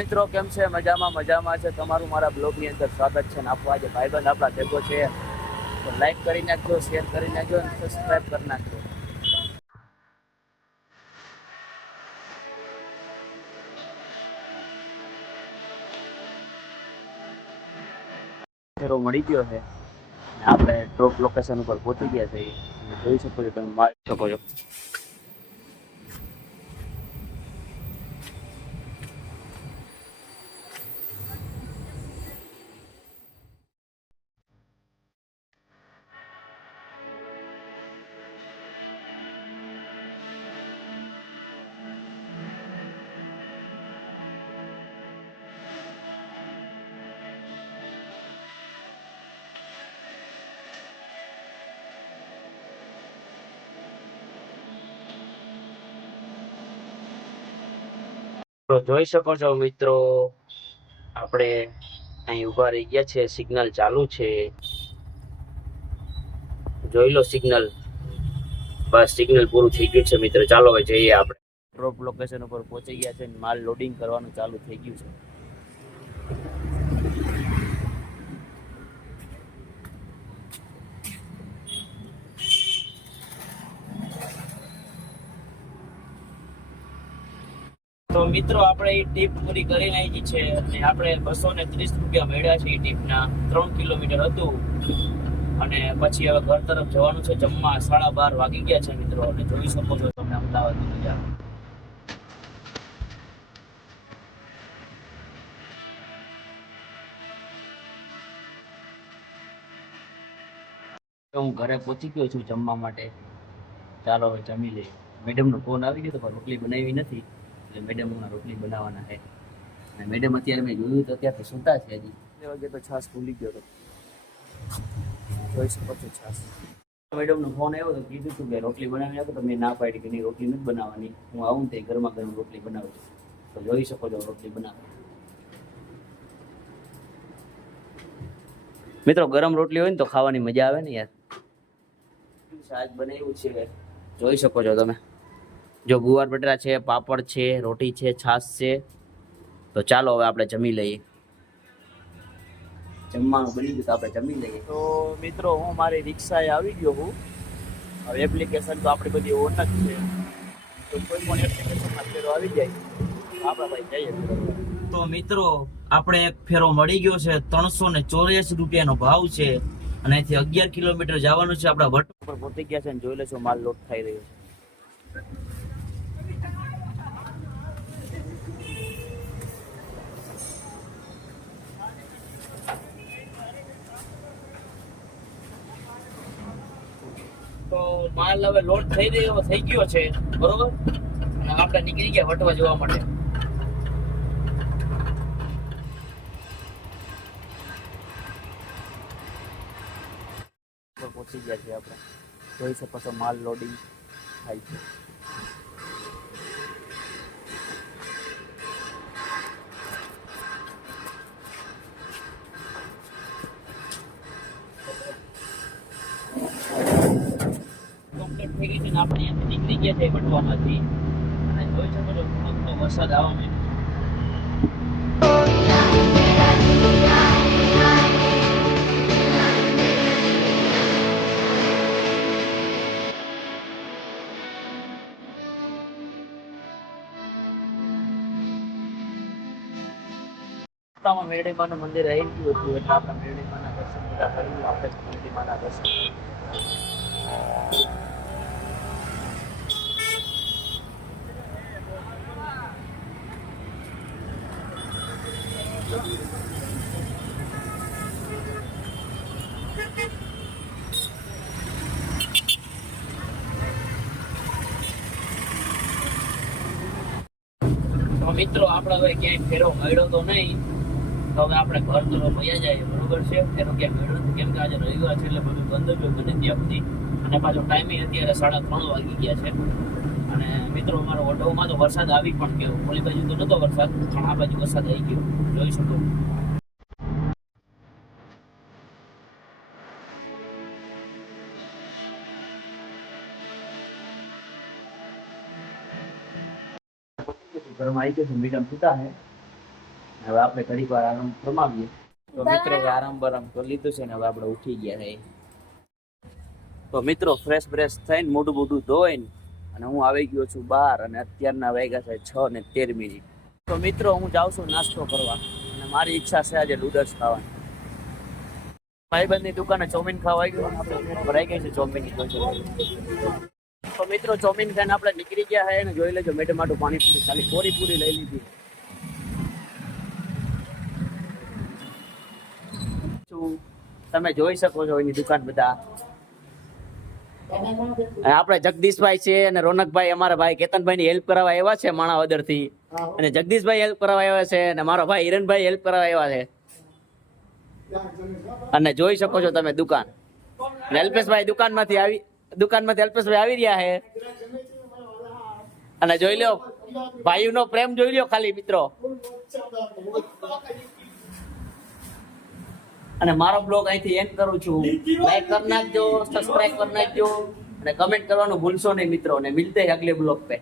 મિત્રો કેમ છે? મજામાં છે. તમારું મારા બ્લોગની અંદર સ્વાગત છે. ને આપણો આજે ભાઈબંધ આપણા ભેગો છે, તો લાઈક કરી નાખજો, શેર કરી નાખજો અને સબસ્ક્રાઈબ કરી નાખજો. ફેરો મળી ગયો છે. આપણે ડ્રોપ લોકેશન ઉપર પહોંચી ગયા છે. જોઈ શકો છો, તમે મારી શકો છો. તો જોઈ શકો છો મિત્રો, આપણે અહીં ઉભા રહી ગયા છે. સિગ્નલ ચાલુ છે, જોઈ લો સિગ્નલ. બસ સિગ્નલ પૂરું થઈ ગયું છે મિત્રો. ચાલો હવે જઈએ. આપણે ડ્રોપ લોકેશન ઉપર પહોંચી ગયા છે. માલ લોડિંગ કરવાનું ચાલુ થઈ ગયું છે. તો મિત્રો આપણે એ ટીપ પૂરી કરી નાખી છે અને આપણે 230 રૂપિયા મળ્યા છે. એ ટીપના 3 કિલોમીટર હતું અને પછી હવે ઘર તરફ જવાનું છે. જમવા 12:30 વાગી ગયા છે મિત્રો. અને જોઈ શકો છો તમે અમદાવાદની મજા. હું ઘરે પહોંચી ગયો છું જમવા માટે. ચાલો હવે જમી લઈએ. મેડમનો ફોન આવી ગયો તો પણ રોટલી બનાવી નથી, એટલે મેડમ હમણાં રોટલી બનાવવાના છે. અને મેડમ અત્યારે મેં જોયું તો અત્યારે સુતા છે. હજી 2 વાગે તો છાશ ભૂલી ગયો હતો. જોઈ શકો છો છાશ. મેડમનો ફોન આવ્યો તો કીધું હતું કે રોટલી બનાવી નાખો, તો મેં ના પાડી કે નહીં, રોટલી નથી બનાવવાની. હું આવું ને તે ગરમા ગરમ રોટલી બનાવું છું. તો જોઈ શકો છો રોટલી બનાવે. મિત્રો ગરમ રોટલી હોય ને તો ખાવાની મજા આવે ને યાર. શાક બનાવ્યું છે, જોઈ શકો છો તમે. જો ગુવાર બટેરા છે, પાપડ છે, રોટી છે, છાશ છે. તો ચાલો હવે આપણે જમી લઈએ. જમવાનું બની ગયું તો આપણે જમી લઈએ. તો મિત્રો હું મારી રિક્ષાએ આવી ગયો હું. હવે એપ્લિકેશન તો આપણી બધી ઓન જ છે, તો કોઈ પણ એપ્લિકેશનમાં ફેરો આવી જાય આપણે ભાઈ જઈએ. તો મિત્રો આપણે એક ફેરો મળી ગયો છે. 384 રૂપિયાનો ભાવ છે અને અહીંથી 11 કિલોમીટર જવાનું છે. આપણા વટ ઉપર પહોંચી ગયા છે અને જોઈ લેશો માલ લોડ થઈ રહ્યો છે. તો માલ હવે લોડ થઈ ગયો છે, બરોબર. અને આપણે નીકળી ગયા વટવા જવા માટે. પહોંચી ગયા છે આપણે. જોઈ શકો છો માલ લોડિંગ થાય છે. કમ્પ્લીટ થઈ ગઈ છે ને આપણે અહીંયાથી નીકળી ગયા છે વટવામાંથી. અને જોઈ શકો છો થોડો વરસાદ આવવા માંડ્યો. મેરડીમાનું મંદિર રહી ગયું હતું, એટલે આપણે મેરડીમાના દર્શન બધા કર્યું. આપણે મેરડીમાના દર્શન તો મિત્રો આપણે હવે ક્યાંય ફેરો મળ્યો તો નહીં, તો હવે આપણે ઘર તરફ વયા જાય. બરોબર છે, ફેરો ક્યાંય મળ્યો નથી, કેમ કે આજે રવિવાર છે એટલે બધું બંધ જ હોય બને ત્યાં સુધી. અને પાછો ટાઈમિંગ અત્યારે 3:30 વાગી ગયા છે. અને મિત્રો અમારો વટવામાં તો વરસાદ આવી પણ ગયો. ઓલી બાજુ તો નતો વરસાદ, પણ આ બાજુ વરસાદ આવી ગયો, જોઈ શકો. ઘરમાં આવી ગયો છું, મેડમ સુતા હે. હવે આપણે ઘડીક વાર આરામ ફરમાવીએ. તો મિત્રો હવે આરામ બરામ તો લીધું છે ને હવે આપણે ઉઠી ગયા છે. તો મિત્રો ફ્રેશ થઈને મોઢું મોઢું ધોઈને અને હું આવી ગયો છું બહાર અને અત્યારના વાગ્યા છે 6:13. તો મિત્રો હું જાઉં છું નાસ્તો કરવા અને મારી ઈચ્છા છે આજે નૂડલ્સ ખાવાની. ભાઈબંધની દુકાને ચોમીન ખાવા આવી ગયું આપણે ભરાઈ ગઈ છે ચોમીનની તો મિત્રો ચોમીન ખાઈને આપણે નીકળી ગયા છે અને જોઈ લેજો મેડમ માટું પાણીપુરી ખાલી કોરી પૂરી લઈ લીધી. તમે જોઈ શકો છો એની દુકાન બધા. આપણે જગદીશભાઈ છે અને રોનકભાઈ અમારા ભાઈ કેતનભાઈ ની હેલ્પ કરાવવા આવ્યા છે માણાવદર થી અને જગદીશભાઈ હેલ્પ કરાવવા આવ્યા છે અને મારો ભાઈ હિરણભાઈ હેલ્પ કરાવવા આવ્યા છે. અને જોઈ શકો છો તમે દુકાન અલ્પેશભાઈ દુકાનમાંથી અલ્પેશભાઈ આવી રહ્યા છે અને જોઈ લો ભાઈનો પ્રેમ જોઈ લો ખાલી મિત્રો. અને મારો બ્લોગ અહીંથી એન્ડ કરું છું. લાઈક કરી નાખજો, સબસ્ક્રાઇબ કરી નાખજો અને કમેન્ટ કરવાનું ભૂલશો નહીં મિત્રો. અને મિલતે हैं अगले ब्लॉग पे.